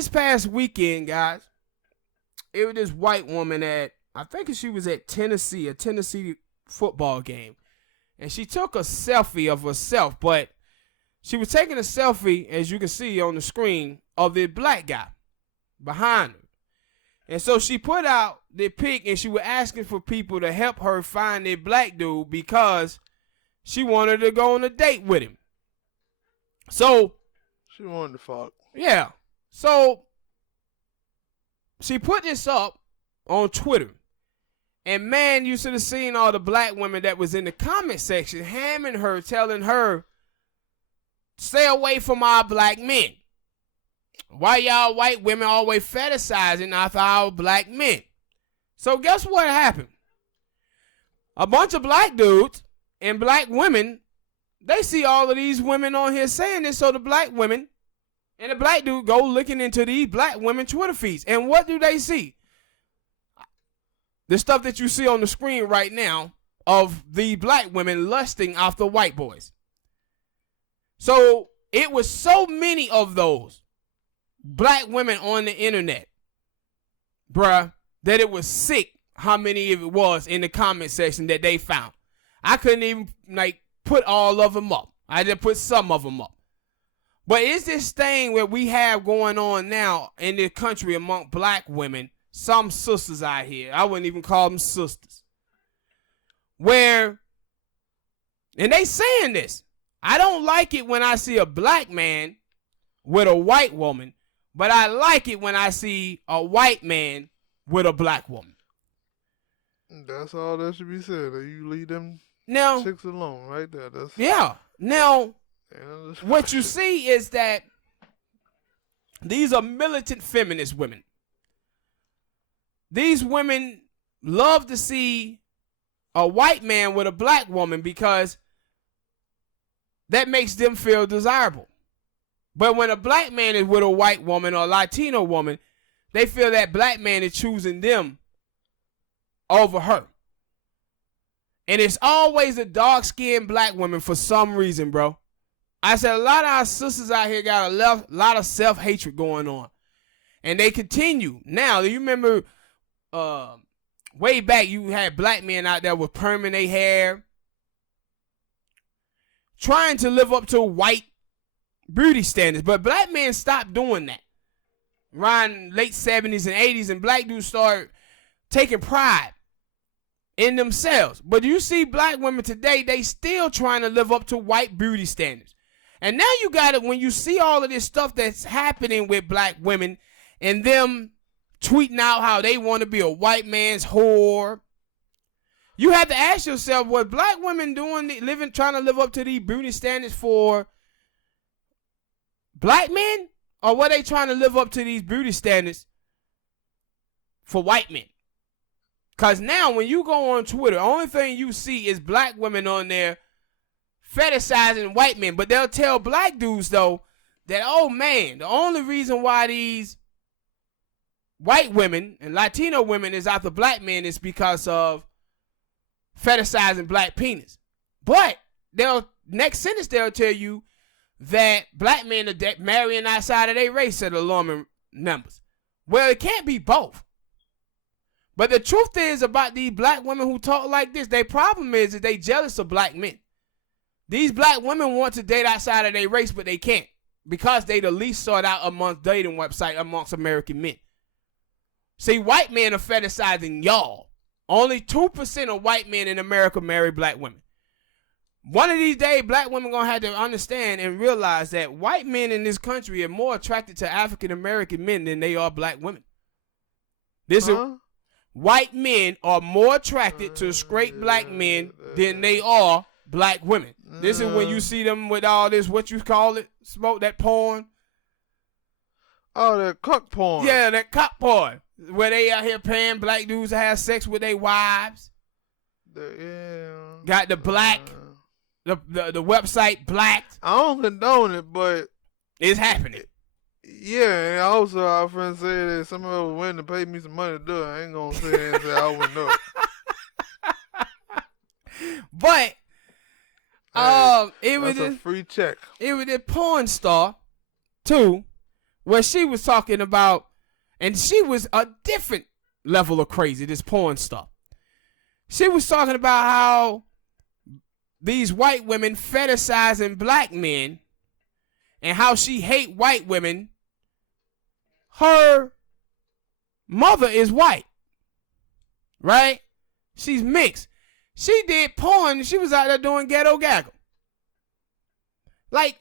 this past weekend, guys, it was this white woman I think she was at a Tennessee football game. And she took a selfie of herself, but she was taking a selfie, as you can see on the screen, of the black guy behind her. And so she put out the pic and she was asking for people to help her find a black dude because she wanted to go on a date with him. So she wanted to fuck. Yeah. So she put this up on Twitter. And man, you should have seen all the black women that was in the comment section hammering her, telling her, stay away from our black men. Why y'all white women always fetishizing after our black men? So guess what happened? A bunch of black dudes and black women, they see all of these women on here saying this, so the black women and the black dude go looking into these black women Twitter feeds. And what do they see? The stuff that you see on the screen right now of the black women lusting after white boys. So it was so many of those black women on the internet, bruh, that it was sick how many of it was in the comment section that they found. I couldn't even put all of them up. I just put some of them up. But it's this thing where we have going on now in the country among black women, some sisters out here, I wouldn't even call them sisters, where, and they saying this, I don't like it when I see a black man with a white woman, but I like it when I see a white man with a black woman. That's all that should be said. You leave them now, chicks alone right there. Yeah. Now, what you see is that these are militant feminist women. These women love to see a white man with a black woman because that makes them feel desirable. But when a black man is with a white woman or a Latino woman, they feel that black man is choosing them over her. And it's always a dark-skinned black woman for some reason, bro. I said a lot of our sisters out here got a lot of self-hatred going on. And they continue. Now, you remember way back you had black men out there with perming their hair, trying to live up to white beauty standards. But black men stopped doing that around late 70s and 80s, and black dudes started taking pride in themselves. But you see black women today, they still trying to live up to white beauty standards. And now you got it when you see all of this stuff that's happening with black women and them tweeting out how they want to be a white man's whore. You have to ask yourself, what black women doing, trying to live up to these beauty standards for black men? Or were they trying to live up to these beauty standards for white men? Because now when you go on Twitter, the only thing you see is black women on there fetishizing white men. But they'll tell black dudes, though, that, oh man, the only reason why these white women and Latino women is after black men is because of fetishizing black penis. But next sentence they'll tell you that black men are marrying outside of their race at alarming numbers. Well, it can't be both. But the truth is about these black women who talk like this, their problem is that they jealous of black men. These black women want to date outside of their race, but they can't because they the least sought out amongst dating websites amongst American men. See, white men are fetishizing y'all. Only 2% of white men in America marry black women. One of these days, black women going to have to understand and realize that white men in this country are more attracted to African American men than they are black women. White men are more attracted to straight black men than they are black women. This is when you see them with all this, what you call it, smoke, that porn. Oh, that cock porn. Yeah, that cock porn. Where they out here paying black dudes to have sex with their wives. Got the black, the website blacked. I don't condone it, but it's happening. Yeah, and also our friend said that somebody was willing to pay me some money to do it. I ain't gonna say that and say I wouldn't do it. But it was a free check. It was a porn star too where she was talking about, and she was a different level of crazy, this porn stuff. She was talking about how these white women fetishizing black men and how she hate white women. Her mother is white, right? She's mixed. She did porn. She was out there doing ghetto gaggle. Like,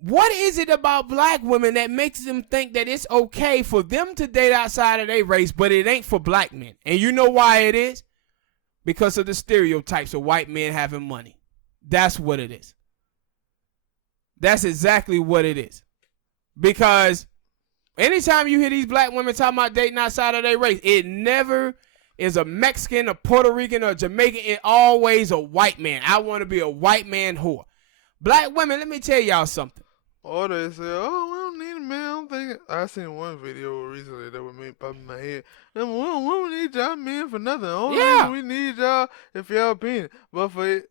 what is it about black women that makes them think that it's okay for them to date outside of their race, but it ain't for black men? And you know why it is? Because of the stereotypes of white men having money. That's what it is. That's exactly what it is. Because anytime you hear these black women talking about dating outside of their race, it never is a Mexican, a Puerto Rican, or a Jamaican. It's always a white man. I want to be a white man whore. Black women, let me tell y'all something. Or they say, oh, we don't need a man. I'm thinking, I seen one video recently that would make pop in my head. And we don't need y'all men for nothing. Only we need y'all if y'all penis. But for they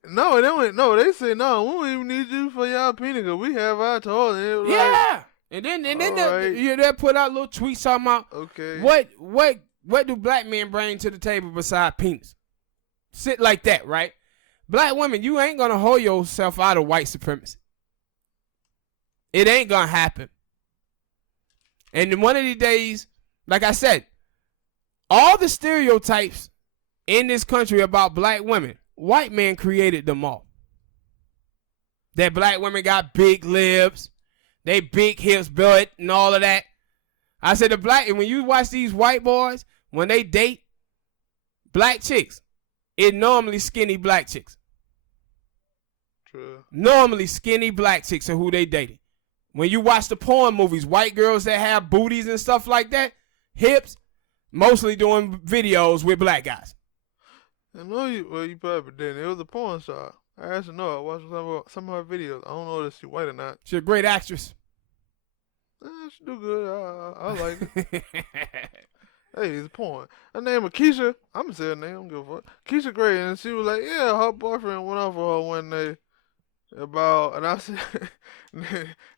say no, we don't even need you for y'all penis because we have our toilet. Yeah. And then they put out little tweets talking about, okay, what do black men bring to the table beside penis? Sit like that, right? Black women, you ain't gonna hold yourself out of white supremacy. It ain't gonna happen. And in one of these days, like I said, all the stereotypes in this country about black women, white men created them all. That black women got big lips, they big hips, butt, and all of that. I said when you watch these white boys, when they date black chicks, it normally skinny black chicks. True. Normally skinny black chicks are who they dating. When you watch the porn movies, white girls that have booties and stuff like that, hips, mostly doing videos with black guys. I know you probably didn't. It was a porn star. I actually know. I watched some of her videos. I don't know if she's white or not. She's a great actress. She do good. I like it. Hey, it's porn. Her name is Keisha. I'm going to say her name. I don't give a fuck. Keisha Gray. And she was like, yeah, her boyfriend went off for her one day. And I said,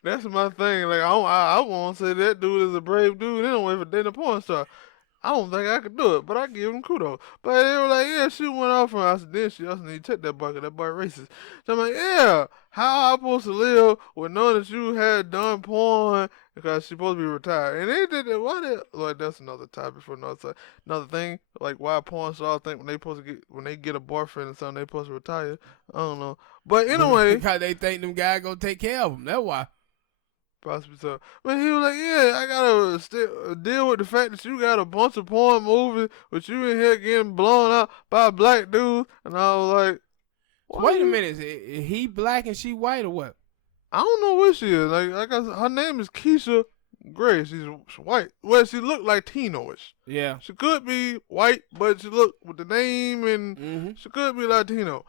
that's my thing. Like, I won't say that dude is a brave dude anyway for dating a porn star. I don't think I could do it, but I give him kudos. But they were like, yeah, she went off, and I said, then she also need to take that boy, because that boy racist. So I'm like, yeah, how I supposed to live with knowing that you had done porn because she's supposed to be retired? And they did it. Like, that's another topic for another thing. Like, why porn stars think when they get a boyfriend or something, they supposed to retire. I don't know. But anyway. Because they think them guys gonna take care of them. That's why. Possibly so. But he was like, yeah, I gotta deal with the fact that you got a bunch of porn movies, but you in here getting blown out by a black dude. And I was like, wait a minute. Is he black and she white or what? I don't know what she is. Like I said, her name is Keisha Gray. She's white. Well, she looked Latino-ish. Yeah. She could be white, but she looked with the name and she could be Latino.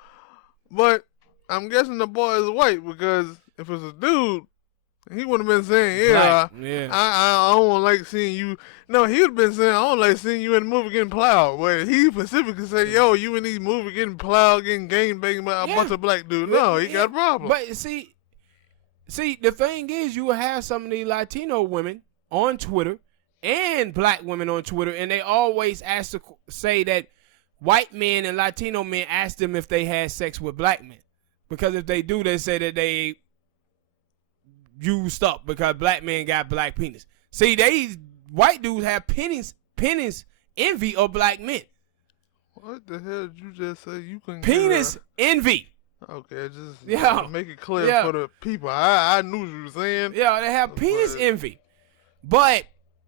But I'm guessing the boy is white because if it's a dude, he would have been saying, yeah. I don't like seeing you. No, he would have been saying, I don't like seeing you in the movie getting plowed. But he specifically said, yo, you in these movies getting plowed, getting gangbanged by a bunch of black dudes. No, he got a problem. But see, the thing is, you will have some of these Latino women on Twitter and black women on Twitter, and they always say that white men and Latino men ask them if they had sex with black men. Because if they do, they say that they used up because black men got black penis. See, these white dudes have penis envy of black men. What the hell did you just say? You couldn't penis envy. Okay, just make it clear for the people. I knew what you were saying. Yeah, they have penis envy. But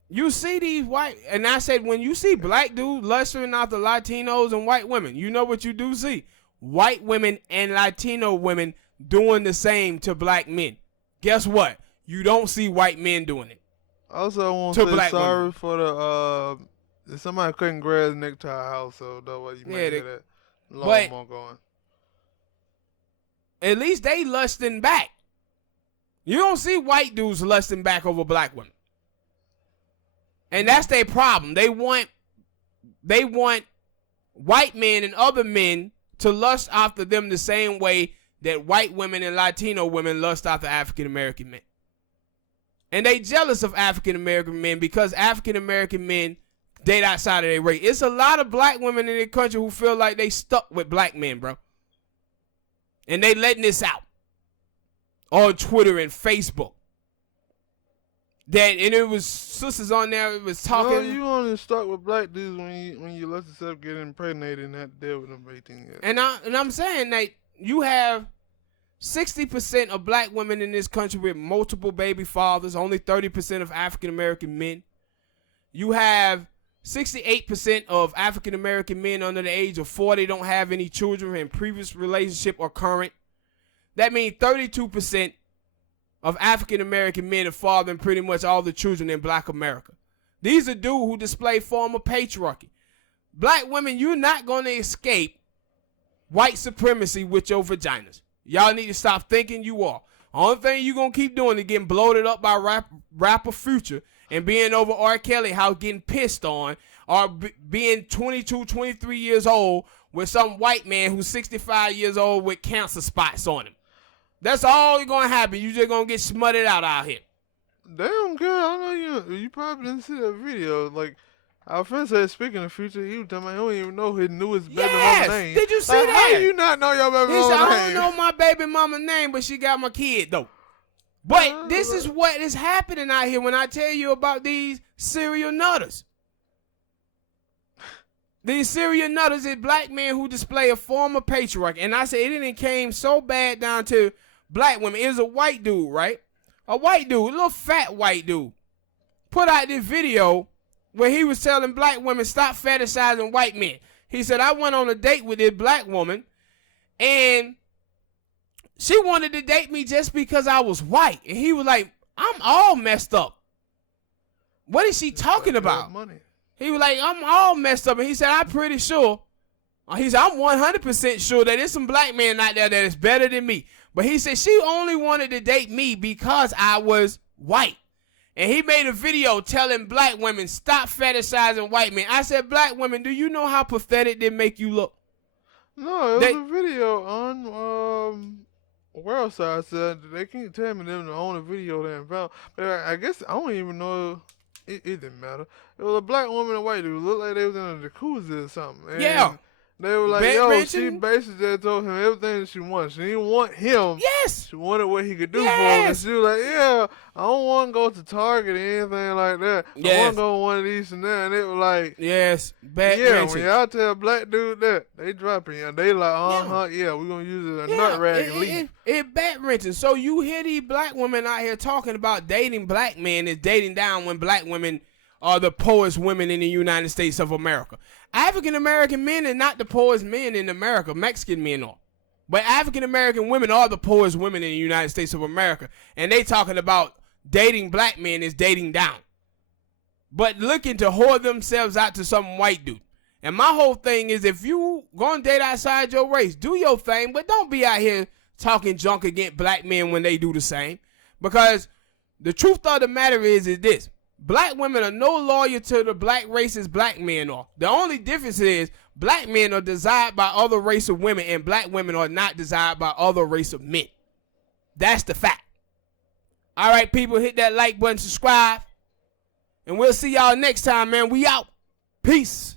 you see these white, and I said when you see black dudes lusting after Latinos and white women, you know what you do see? White women and Latino women doing the same to black men. Guess what? You don't see white men doing it. Also, I want to say sorry for the somebody couldn't grab Nick to our house, so that's why you might hear that lawnmower going. At least they lusting back. You don't see white dudes lusting back over black women, and that's their problem. They want white men and other men to lust after them the same way that white women and Latino women lust after African American men. And they jealous of African American men because African American men date outside of their race. It's a lot of black women in the country who feel like they stuck with black men, bro. And they letting this out on Twitter and Facebook. And it was sisters on there. It was talking. No, you only stuck with black dudes when you let yourself get impregnated and have to deal with them for 18 years. And I'm saying that you have 60% of black women in this country with multiple baby fathers. Only 30% of African American men. You have 68% of African American men under the age of 40 don't have any children in previous relationship or current. That means 32% of African American men are fathering pretty much all the children in black America. These are dudes who display form of patriarchy. Black women, you're not going to escape white supremacy with your vaginas. Y'all need to stop thinking you are. Only thing you're going to keep doing is getting bloated up by rapper Future and being over R. Kelly house getting pissed on, or being 22, 23 years old with some white man who's 65 years old with cancer spots on him. That's all going to happen. You just going to get smutted out here. They don't care. I know you probably didn't see that video. Like, our friend said, speaking of Future, he was telling me he don't even know his newest baby mama name. Did you see like, that? How do you not know your baby mama name? I don't know my baby mama name, but she got my kid, though. But this is what is happening out here when I tell you about these serial nutters. These serial nutters is black men who display a form of patriarchy. And I said it didn't came so bad down to black women. It was a white dude, right? A white dude, a little fat white dude, put out this video where he was telling black women, stop fetishizing white men. He said, I went on a date with this black woman, and she wanted to date me just because I was white. And he was like, I'm all messed up. What is she talking about? Money. He was like, I'm all messed up. And he said, I'm pretty sure. He said, I'm 100% sure that there's some black men out there that is better than me. But he said she only wanted to date me because I was white. And he made a video telling black women, stop fetishizing white men. I said, black women, do you know how pathetic they make you look? No, it was a video on World Side. Said they can't tell me them to own a video they found. But I guess I don't even know. It didn't matter. It was a black woman and a white dude. It looked like they was in a jacuzzi or something. And yeah. They were like, she basically just told him everything that she wanted. She didn't want him. Yes. She wanted what he could do for her. And she was like, yeah, I don't want to go to Target or anything like that. Yes. I want to go to one of these and that. And it was like, yes, bad yeah, mention. when y'all tell a black dude that, they dropping you. They like, yeah, we're going to use it a nut rag and leave. It back wrenching. So you hear these black women out here talking about dating black men is dating down when black women are the poorest women in the United States of America. African American men are not the poorest men in America. Mexican men are. But African American women are the poorest women in the United States of America. And they talking about dating black men is dating down. But looking to whore themselves out to some white dude. And my whole thing is, if you gonna date outside your race, do your thing, but don't be out here talking junk against black men when they do the same. Because the truth of the matter is this. Black women are no loyal to the black race as black men are. The only difference is black men are desired by other race of women and black women are not desired by other race of men. That's the fact. All right, people, hit that like button, subscribe, and we'll see y'all next time, man. We out. Peace.